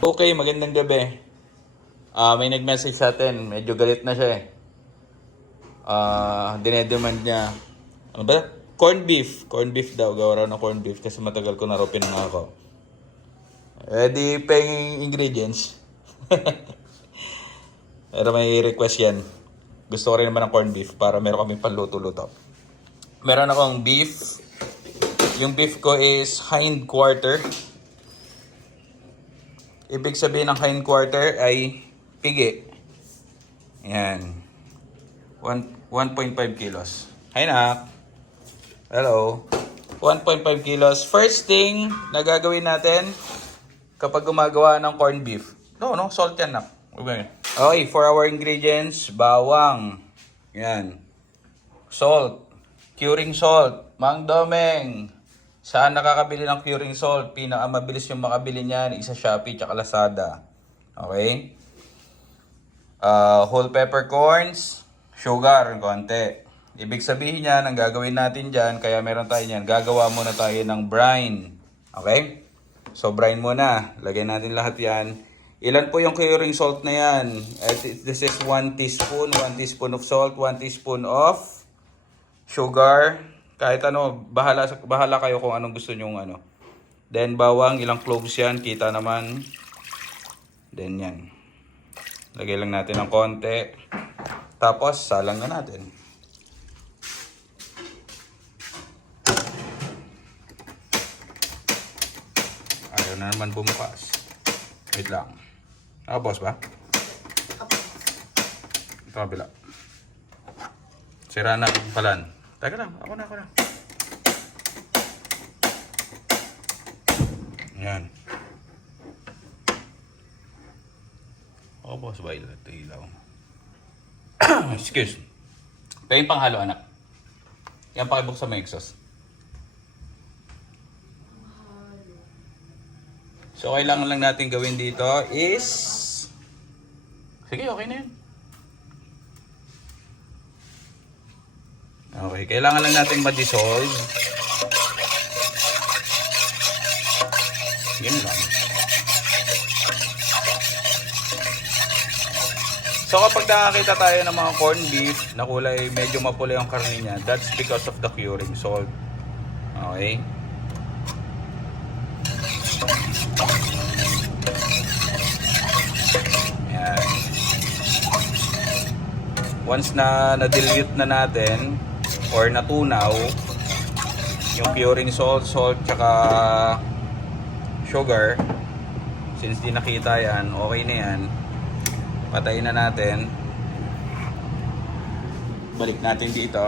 Okay, magandang gabi. May nag-message sa atin. Medyo galit na siya eh. Dinedemand niya. Ano ba? Corn beef. Corn beef daw. Gawa raw ng corn beef kasi matagal ko na raw pinangako. Di paying ingredients. Pero may request yan. Gusto ko rin naman ng corn beef para meron kami panluto-luto. Meron akong beef. Yung beef ko is hind quarter. Ibig sabihin ng hind quarter ay pigi. Yan. 1.5 kilos. Hi, Nak. Hello. 1.5 kilos. First thing na gagawin natin kapag gumagawa ng corned beef. No, salt yan, Nak. Okay, for our ingredients, bawang. Yan. Salt. Curing salt. Mang Domeng. Saan nakakabili ng curing salt? Pinakamabilis yung makabili niyan, isa Shopee tsaka Lazada. Okay? Whole peppercorns, sugar, konti. Ibig sabihin niyan, ang gagawin natin dyan, kaya meron tayo niyan, gagawa muna tayo ng brine. Okay? So, brine muna. Lagyan natin lahat yan. Ilan po yung curing salt na yan? This is 1 teaspoon, 1 teaspoon of salt, 1 teaspoon of sugar. Kahit ano, bahala kayo kung anong gusto nyong ano. Then bawang, ilang cloves yan, kita naman. Then yan. Lagay lang natin ng konti. Tapos, salang na natin. Ayaw na naman bumukas. Wait lang. Boss ba? Ito kabila. Sira na palan. Teka lang, ako na. Yan. Boss ba ito ilaw? Excuse. Ito yung panghalo, anak. Yan, pakibuksan mo yung exhaust. So, kailangan lang natin gawin dito is... Sige, okay na yun. Okay, kailangan lang natin ma-dissolve. Yun lang. So kapag nakakita tayo ng mga corned beef na kulay medyo mapula yung karne niya, that's because of the curing salt. Okay? Yan. Once na na-dilute na natin or natunaw yung curing salt, tsaka sugar, since di nakita yan, okay na yan, patayin na natin, balik natin dito.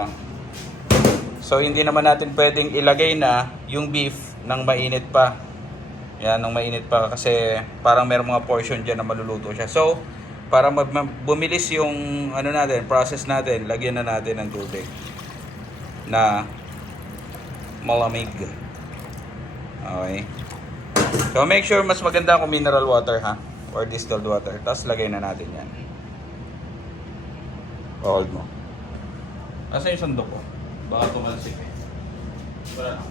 So hindi naman natin pwedeng ilagay na yung beef ng mainit pa. Yan, ng mainit pa kasi parang merong mga portion dyan na maluluto siya. So para bumilis yung ano natin, process natin, lagyan na natin ng tubig na malamig. Okay. So make sure mas maganda kung mineral water ha, or distilled water. Tapos lagay na natin yan. Hold mo. Nasa yung sandok ko? Baka tumalsik eh. Wala na.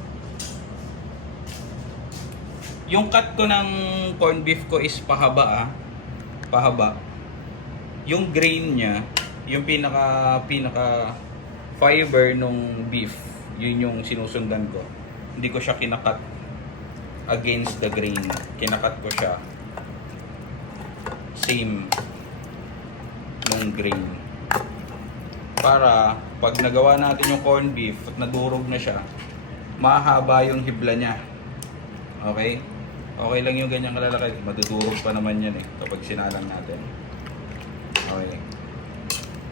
Yung cut ko ng corned beef ko is pahaba pahaba. Yung grain niya, yung pinaka fiber nung beef, yun yung sinusundan ko. Hindi ko siya kinakat against the grain. Kinakat ko siya same nung grain. Para pag nagawa natin yung corned beef at nadurog na siya, mahaba yung hibla niya. Okay? Okay lang yung ganyang kalalaki. Madudurog pa naman yan eh kapag sinalang natin. Okay.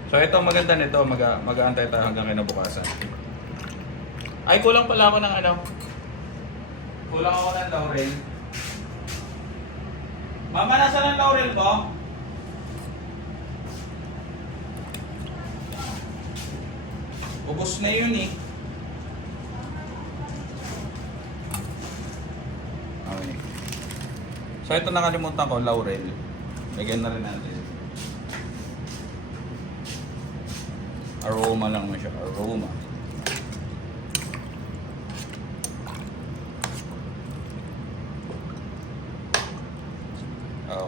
So ito maganda nito, mag-aantay tayo hanggang kinabukasan. Ay, kulang pala ako ng ano. Kulang ako ng laurel. Mama, nasaan ang laurel ko? Ubus na yun eh. Okay. So ito nakalimutan ko, laurel. Lagyan na rin natin. Aroma lang mo siya, aroma.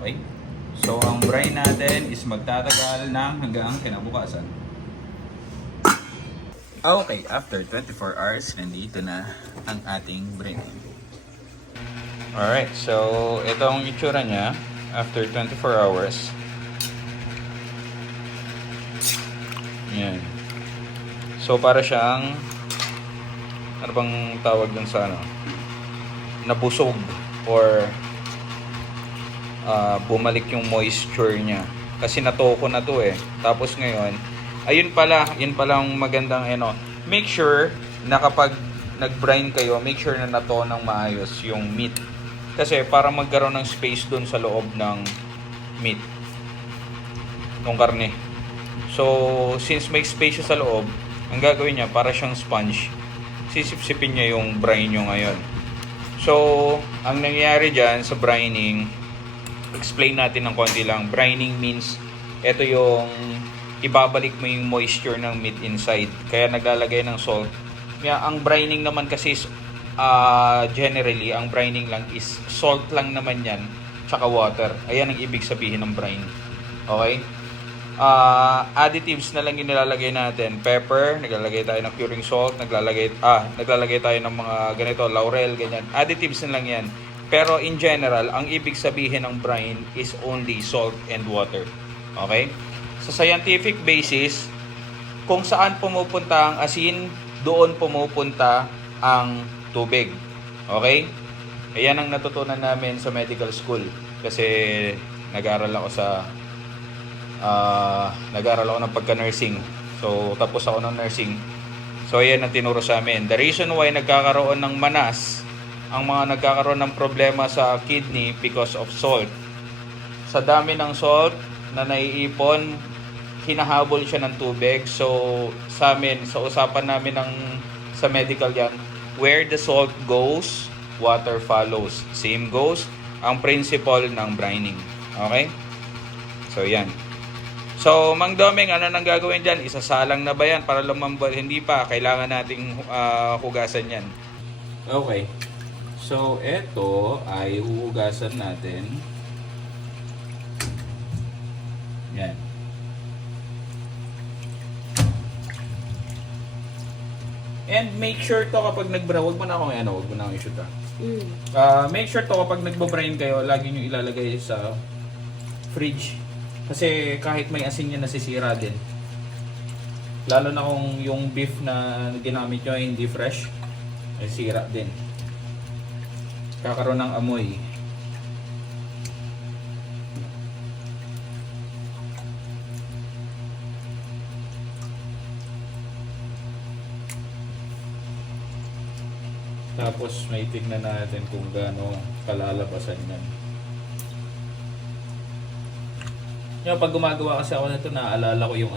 Okay? So, ang brine natin is magtatagal ng hanggang kinabukasan. Okay, after 24 hours, nandito na ang ating brine. Alright, so ito ang itsura niya after 24 hours. Yan. So, para siyang ano bang tawag dun sa ano? Nabusog or bumalik yung moisture niya. Kasi natoko na to eh. Tapos ngayon, yun pala ang magandang make sure na kapag nag-brine kayo, make sure na nato ng maayos yung meat. Kasi para magkaroon ng space dun sa loob ng meat. Ng karne. So, since may space siya sa loob, ang gagawin niya, para siyang sponge, sisipsipin niya yung brine nyo ngayon. So, ang nangyayari dyan sa brining, explain natin ng konti lang. Brining means, ito yung ibabalik mo yung moisture ng meat inside. Kaya naglalagay ng salt. Ang brining naman kasi is, generally, ang brining lang is salt lang naman yan, tsaka water. Ayan ang ibig sabihin ng brine. Okay? Additives na lang yung nilalagay natin. Pepper, naglalagay tayo ng curing salt, naglalagay tayo ng mga ganito, laurel, ganyan. Additives na lang yan. Pero in general, ang ibig sabihin ng brine is only salt and water. Okay? Sa scientific basis, kung saan pumupunta ang asin, doon pumupunta ang tubig. Okay? Ayan ang natutunan namin sa medical school. Kasi nag-aaral ako ng pagka-nursing. So, tapos ako ng nursing. So, ayan ang tinuro sa amin. The reason why nagkakaroon ng manas, ang mga nagkakaroon ng problema sa kidney because of salt. Sa dami ng salt na naiipon, hinahabol siya ng tubig. So, sa amin, sa usapan namin sa medical yan, where the salt goes, water follows. Same goes ang principle ng brining. Okay? So, yan. So, Mang Doming, ano nang gagawin dyan? Isasalang na ba yan para lumambot? Hindi pa. Kailangan nating hugasan yan. Okay. So, eto ay huhugasan natin. Yan. And make sure to kapag wag mo na akong i-shoot make sure to kapag nagbo-brine kayo, lagi nyo ilalagay sa fridge. Kasi kahit may asin yan, nasisira din. Lalo na kung yung beef na ginamit nyo ay hindi fresh, nasisira din. Kakaroon ng amoy. Tapos may tignan natin kung gaano kalalabasan yan. Yung pag gumagawa kasi ako nito, naaalala ko yung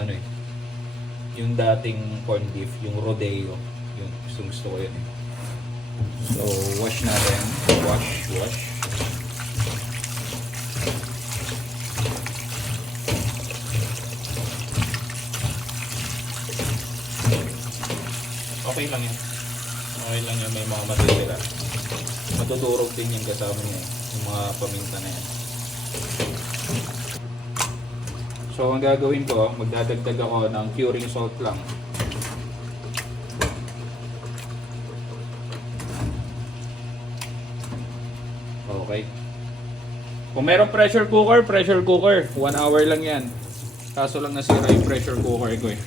yung dating corned beef, yung rodeo. Yung gusto ko yun eh. So, wash natin. Wash. Okay lang yan. Okay lang yan, may mga matitira. Matudurog din yung kasama niya, yung mga paminta na yan. So, ang gagawin ko, magdadagdag ako ng curing salt lang. Okay. Kung meron pressure cooker. 1 hour lang yan. Kaso lang nasira yung pressure cooker ko eh.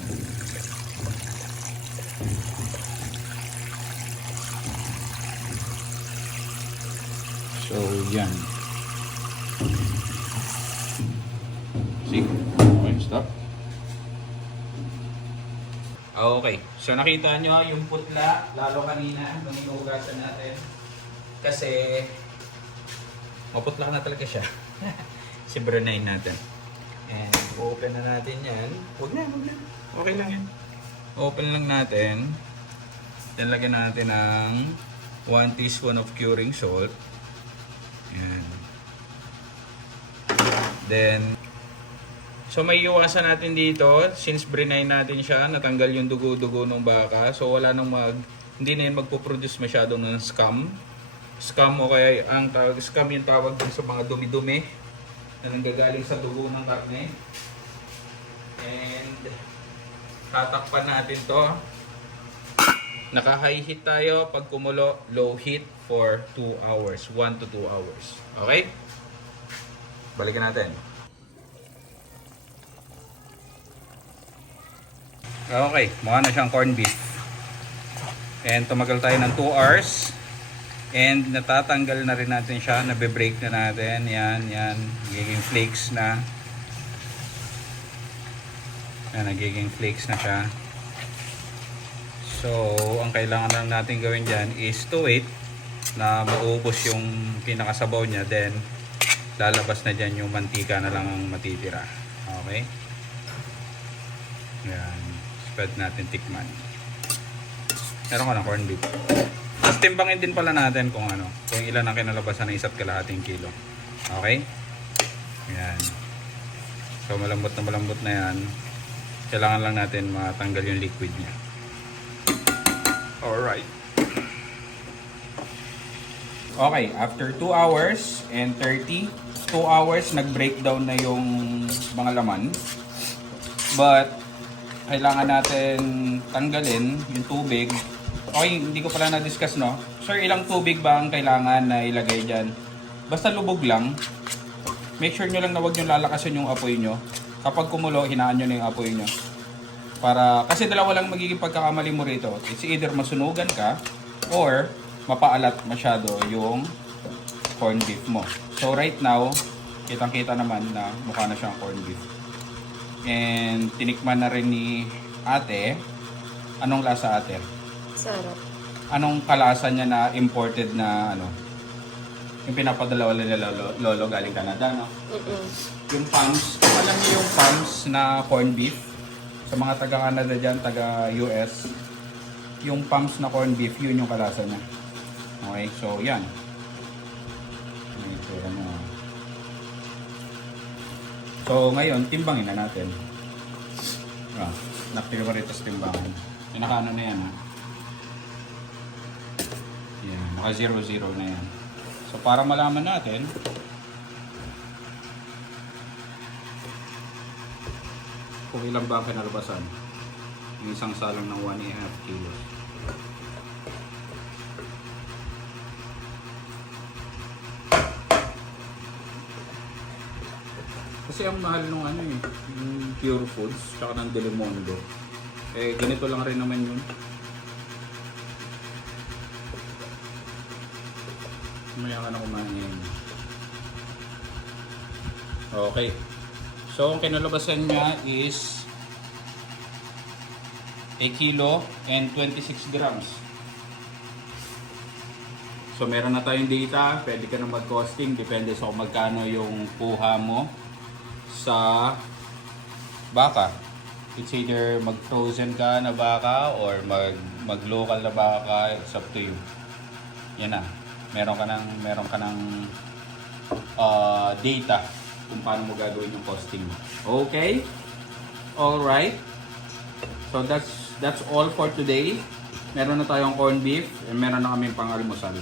So, yan. See? Okay, stop. Okay. So, nakita nyo yung putla, lalo kanina, nung inuugasan natin. Kasi, maputla na talaga siya. Si Brunei natin. And, open na natin yan. Huwag na. Okay lang yan. Open lang natin. Then, lagyan natin ng 1 teaspoon of curing salt. Yan. Then, so may iwasan natin dito, since brinay natin siya, natanggal yung dugo-dugo ng baka, so wala nang hindi na yun magpo-produce masyadong ng scum o kaya ang tawag, scum yung tawag din sa mga dumi-dumi na nanggagaling sa dugo ng karne. And tatakpan natin to. Naka-high heat tayo. Pag kumulo, low heat for 2 hours. 1 to 2 hours. Okay? Balikan natin. Okay, mukha na siyang corned beef. And tumagal tayo ng 2 hours. And natatanggal na rin natin siya. Nabe-break na natin. Yan, yan. Nagiging flakes na. Yan, nagiging flakes na siya. So, ang kailangan lang natin gawin dyan is to wait na maubos yung pinakasabaw niya. Then, lalabas na dyan yung mantika na lang ang matitira. Okay? Yan. Pwede natin tikman. Meron ko ng corned beef. Tapos timbangin din pala natin kung ano, kung ilan ang kinalabasan ng 1.5 kilo. Okay? Yan. So malambot na yan. Kailangan lang natin matanggal yung liquid niya. Alright. Okay, after 2 hours and 2 hours nag-breakdown na yung mga laman. But kailangan natin tanggalin yung tubig. Okay, hindi ko pala na-discuss, no? Sir, ilang tubig ba ang kailangan na ilagay dyan? Basta lubog lang. Make sure nyo lang na huwag nyo lalakasin yung apoy nyo. Kapag kumulo, hinaan nyo na yung apoy nyo. Kasi dalawa lang magiging pagkakamali mo rito. It's either masunugan ka or mapaalat masyado yung corned beef mo. So right now, kitang-kita naman na mukha na siyang corned beef. And tinikman na rin ni ate. Anong lasa, ate? Sarap. Anong kalasa niya na imported na ano? Yung pinapadala wala nila lolo galing Canada, no? Yung pams, alam niyo yung pams na corned beef? Sa mga taga-Canada dyan, taga-US, yung pams na corned beef, yun yung kalasa niya. Okay, so yan. So ngayon, timbangin na natin. Naka-favoritos timbangan. Yung naka-ano na yan, ha? Yan, naka 0-0 na yan. So para malaman natin, kung ilan ba ang kinalabasan. Yung isang salong ng 1.5 kilos. Kasi ang mahal nung ano eh, yung Pure Foods, tsaka ng Delimundo. Eh, ganito lang rin naman yun. Maya ka na kumain. Okay. So, ang kinalabasan niya is 1 kilo and 26 grams. So, meron na tayong data. Pwede ka na mag-costing. Depende sa kung magkano yung kuha mo sa baka. It's either mag-frozen ka na baka or mag-local na baka. It's up to you. Yan na. Meron ka ng data kung paano mo gagawin yung costing mo. Okay? Alright. So that's all for today. Meron na tayong corned beef and meron na kaming pang-almusal.